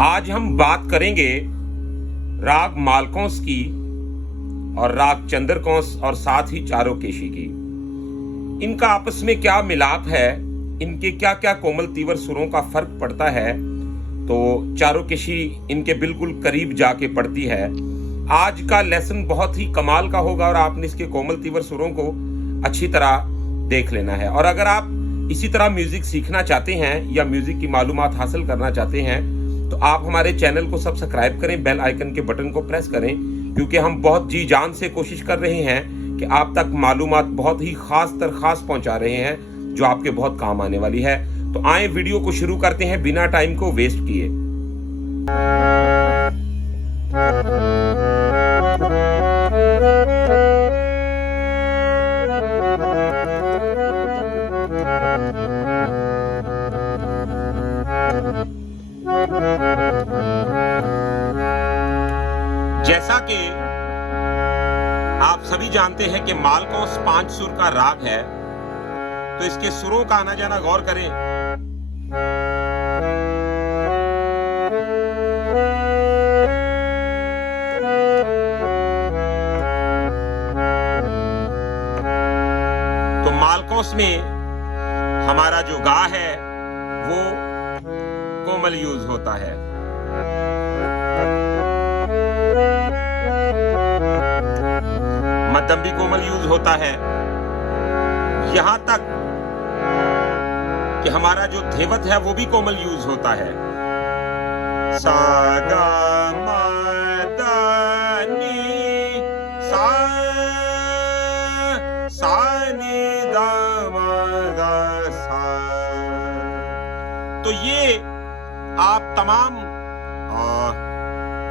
आज हम बात करेंगे राग मालकोंस की और राग चंद्रकोंस और साथ ही चारोकेशी की। इनका आपस में क्या मिलाप है, इनके क्या क्या कोमल तीव्र सुरों का फर्क पड़ता है, तो चारोकेशी इनके बिल्कुल करीब जाके पड़ती है। आज का लेसन बहुत ही कमाल का होगा और आपने इसके कोमल तीव्र सुरों को अच्छी तरह देख लेना है। और अगर आप इसी तरह म्यूजिक सीखना चाहते हैं या म्यूजिक की मालूमात हासिल करना चाहते हैं तो आप हमारे चैनल को सब्सक्राइब करें, बेल आइकन के बटन को प्रेस करें, क्योंकि हम बहुत जी जान से कोशिश कर रहे हैं कि आप तक मालूमात बहुत ही खास पहुंचा रहे हैं जो आपके बहुत काम आने वाली है। तो आए वीडियो को शुरू करते हैं बिना टाइम को वेस्ट किए। जैसा कि आप सभी जानते हैं कि मालकोंस 5 सुर का राग है, तो इसके सुरों का आना जाना गौर करें। तो मालकोंस में हमारा जो गा है वो कोमल यूज होता है। मध्यम भी कोमल यूज होता है, यहां तक कि हमारा जो धेवत है वो भी कोमल यूज होता है। सा गा मा दा नी सा सा नी दा मा गा सा। तो ये आप तमाम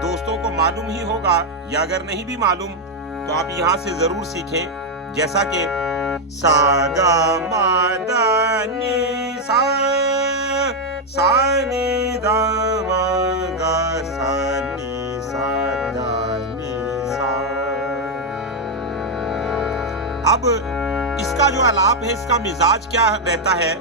दोस्तों को मालूम ही होगा, या अगर नहीं भी मालूम तो आप यहां से जरूर सीखें। जैसा कि सा गा मा दा नी सा सा नी दा मा गा सा नी सा दा नी सा। अब इसका जो आलाप है, इसका मिजाज क्या रहता है?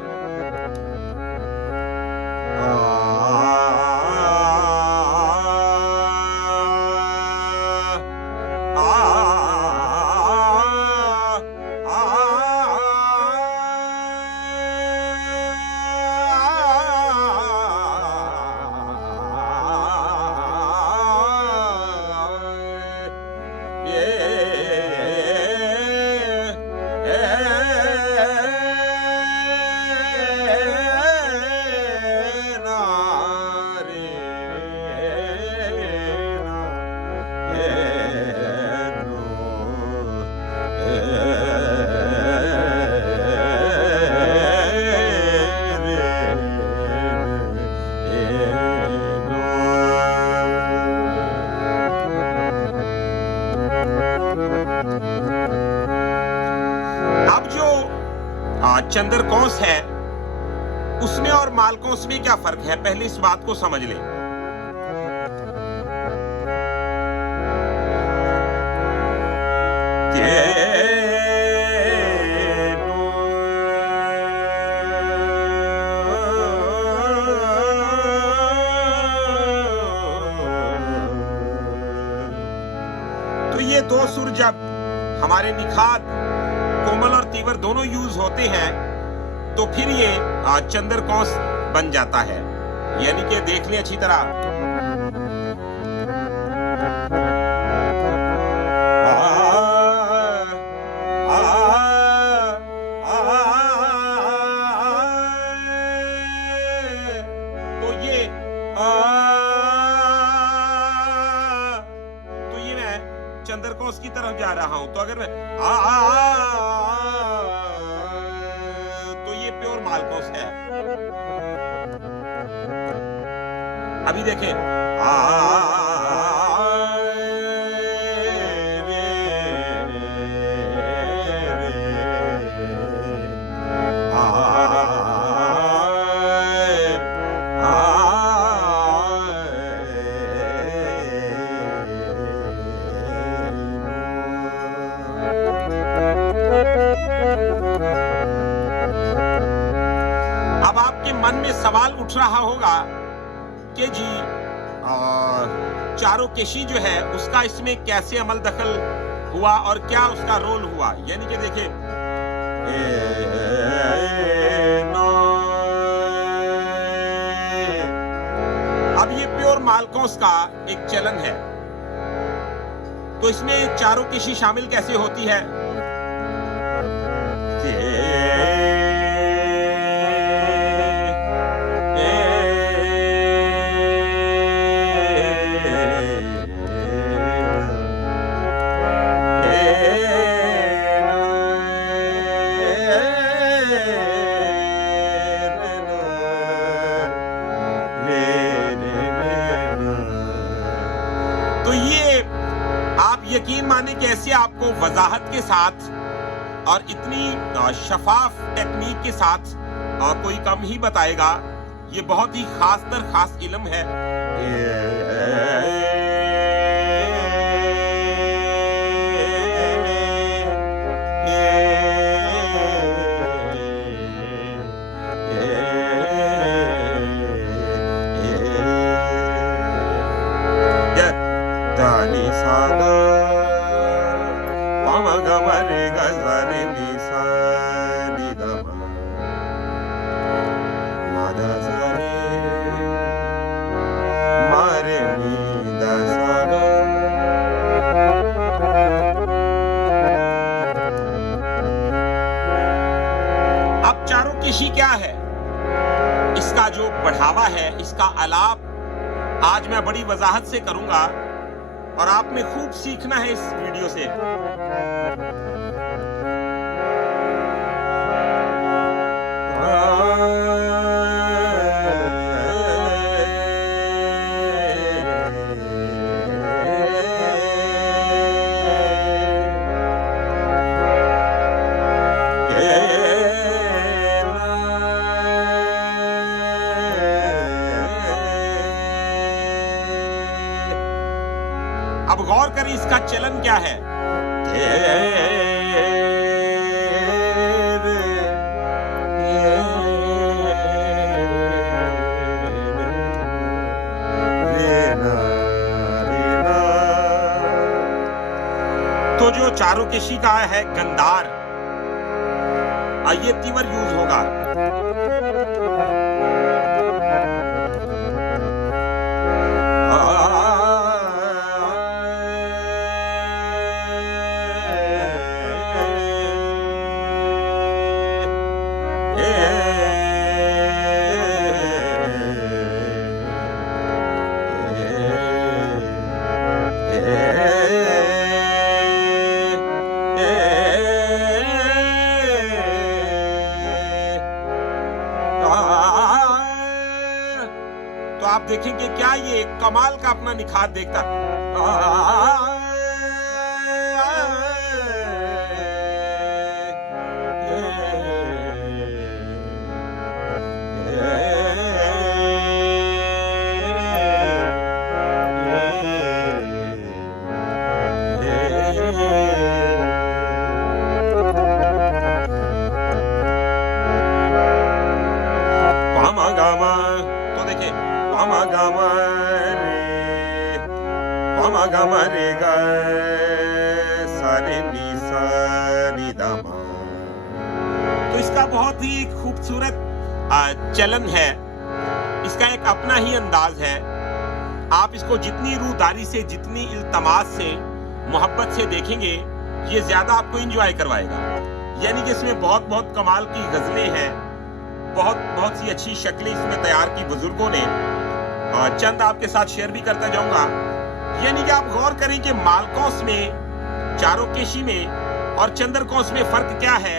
अब जो चंद्रकोंस है उसमें और मालकोंस में क्या फर्क है, पहले इस बात को समझ लें। तो ये दो सुर जब हमारे निखात कोमल और तीव्र दोनों यूज होते हैं तो फिर ये चंद्रकोंस बन जाता है। यानी कि देख लें अच्छी तरह, तो ये मैं चंद्रकोंस की तरफ जा रहा हूं, तो अगर मैं तो ये प्योर मालकोंस है। अभी देखें, अब आपके मन में सवाल उठ रहा होगा कि जी चारुकेशी जो है उसका इसमें कैसे अमल दखल हुआ और क्या उसका रोल हुआ, यानी कि देखिए अब ये प्योर मालकोस का एक चलन है, तो इसमें चारुकेशी शामिल कैसे होती है? तो ये आप यकीन माने कि ऐसे आपको वजाहत के साथ और इतनी शफाफ टेक्निक के साथ कोई कम ही बताएगा। ये बहुत ही खास तर खास इल्म है। अब चारुकेशी क्या है, इसका जो बढ़ावा है, इसका आलाप आज मैं बड़ी वजाहत से करूंगा और आपने खूब सीखना है इस वीडियो से। अब गौर करें इसका चलन क्या है। तो जो चारुकेशी का है गंधार, ये तीवर यूज होगा। तो आप देखेंगे क्या ये कमाल का अपना निखार देखता। तो देखिए तो इसका बहुत ही खूबसूरत चलन है, इसका एक अपना ही अंदाज है। आप इसको जितनी रूहदारी से, जितनी इल्तमास से, मोहब्बत से देखेंगे, ये ज्यादा आपको एंजॉय करवाएगा। यानी कि इसमें बहुत बहुत कमाल की गजलें हैं, बहुत सी अच्छी शक्लें इसमें तैयार की बुजुर्गों ने, चंद आपके साथ शेयर भी करता जाऊंगा। यानी कि आप गौर करें कि मालकोस में, चारुकेशी में और चंद्रकोस में फर्क क्या है।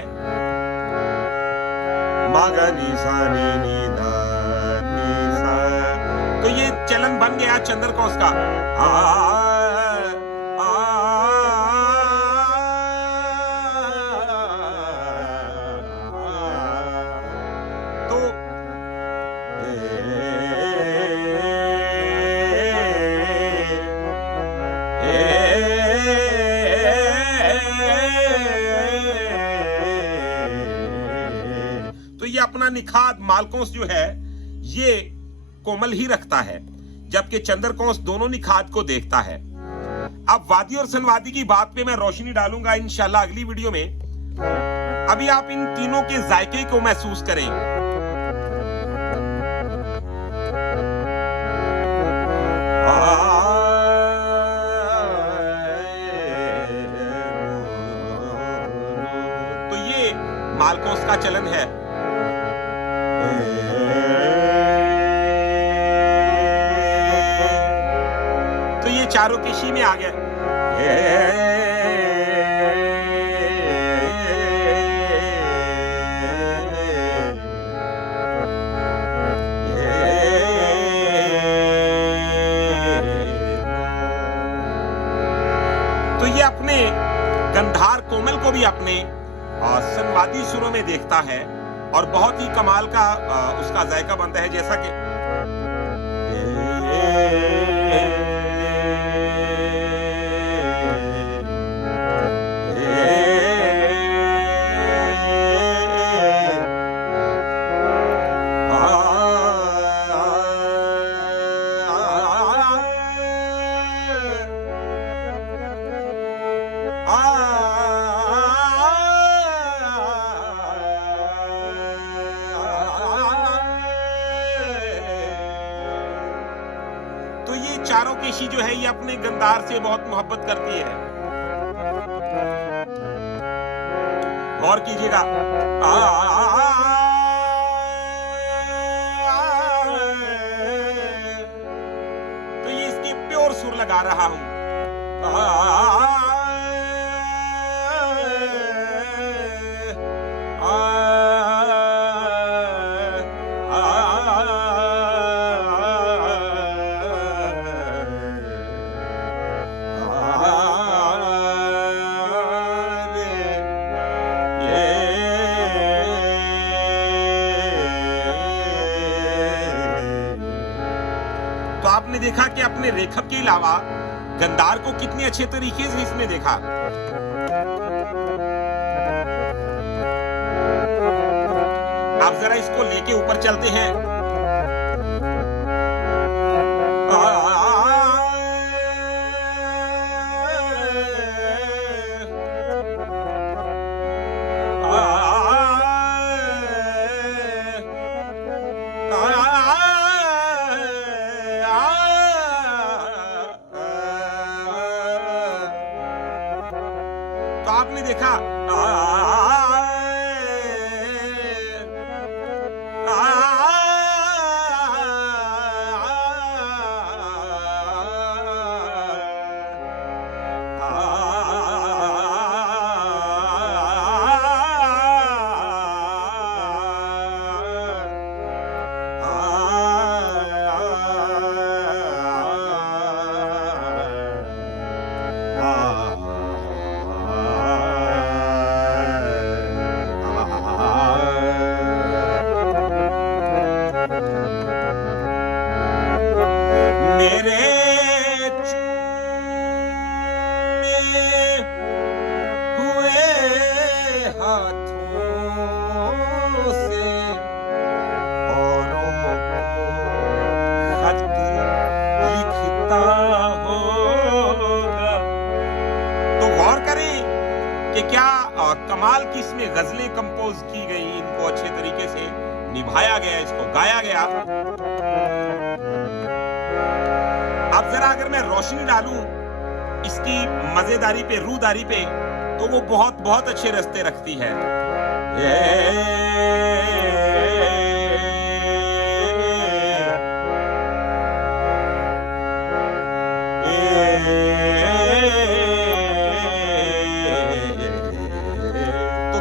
तो ये चलन बन गया चंद्रकोस का। तो ये अपना निखात मालकोस जो है ये कोमल ही रखता है। जबकि चंद्रकौंस दोनों निखात को देखता है। अब वादी और संवादी की बात पे मैं रोशनी डालूंगा इंशाल्लाह अगली वीडियो में। अभी आप इन तीनों के जायके को महसूस करें। तो ये मालकोस का चलन है। तो ये चारों केशी में आ गया। तो ये अपने गंधार कोमल को भी अपने संवादी सुरों में देखता है और बहुत ही कमाल का उसका जायका बनता है, जैसा कि तो ये चारों केशी जो है ये अपने गंधार से बहुत मोहब्बत करती है। गौर कीजिएगा। तो ये इसके प्योर सुर लगा रहा हूं। तो आपने देखा कि अपने रेखक के अलावा गंधार को कितने अच्छे तरीके से इसने देखा। आप जरा इसको लेके ऊपर चलते हैं। तो आपने देखा कि क्या कमाल की इसमें गजलें कंपोज की गई, इनको अच्छे तरीके से निभाया गया, इसको गाया गया। अब जरा अगर मैं रोशनी डालूं इसकी मजेदारी पे, रूदारी पे, तो वो बहुत बहुत अच्छे रास्ते रखती है।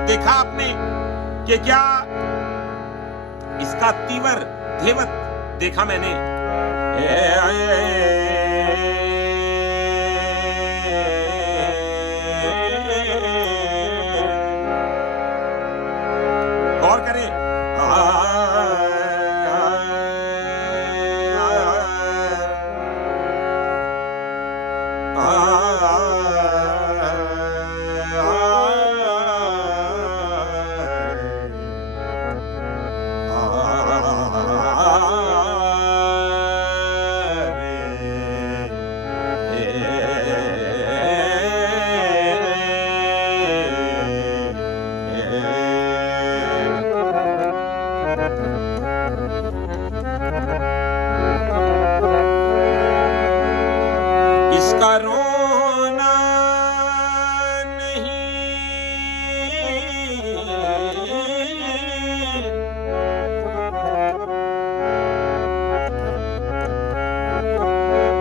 देखा आपने कि क्या इसका तीवर धेवत देखा मैंने। गौर करें। इसका रोना नहीं,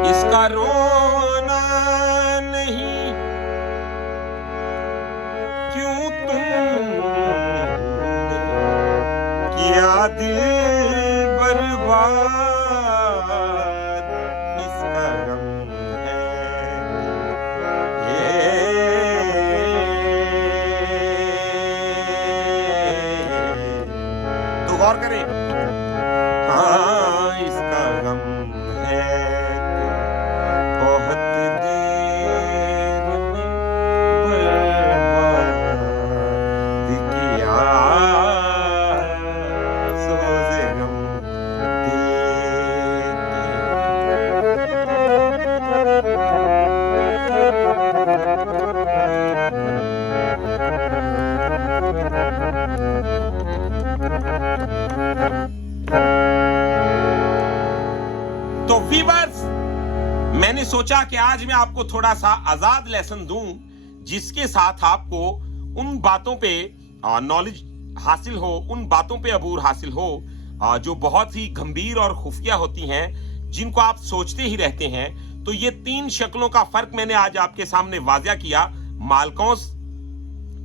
इसका रोना नहीं, क्यों तुमने किया दिल बर्बाद, इसका गम तो गौर करें, हाँ इसका गम है कि बहुत देर में बर्बाद किया, सोज़े गम तो व्यूअर्स, मैंने सोचा कि आज मैं आपको थोड़ा सा आजाद लेसन दूं जिसके साथ आपको उन बातों पे नॉलेज हासिल हो, उन बातों पे अबूर हासिल हो जो बहुत ही गंभीर और खुफिया होती हैं, जिनको आप सोचते ही रहते हैं। तो ये 3 शक्लों का फर्क मैंने आज आपके सामने वाज़िया किया, मालकोंस,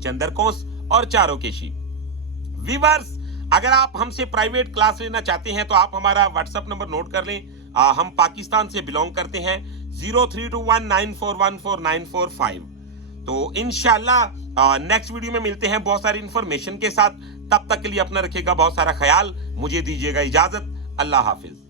चंद्रकोंस और चारोकेशी। व्यूअर्स, अगर आप हमसे प्राइवेट क्लास लेना चाहते हैं तो आप हमारा व्हाट्सएप नंबर नोट कर लें। हम पाकिस्तान से बिलोंग करते हैं, 0321941495। तो इंशाल्लाह नेक्स्ट वीडियो में मिलते हैं बहुत सारी इंफॉर्मेशन के साथ। तब तक के लिए अपना रखिएगा बहुत सारा ख्याल, मुझे दीजिएगा इजाजत। अल्लाह हाफिज।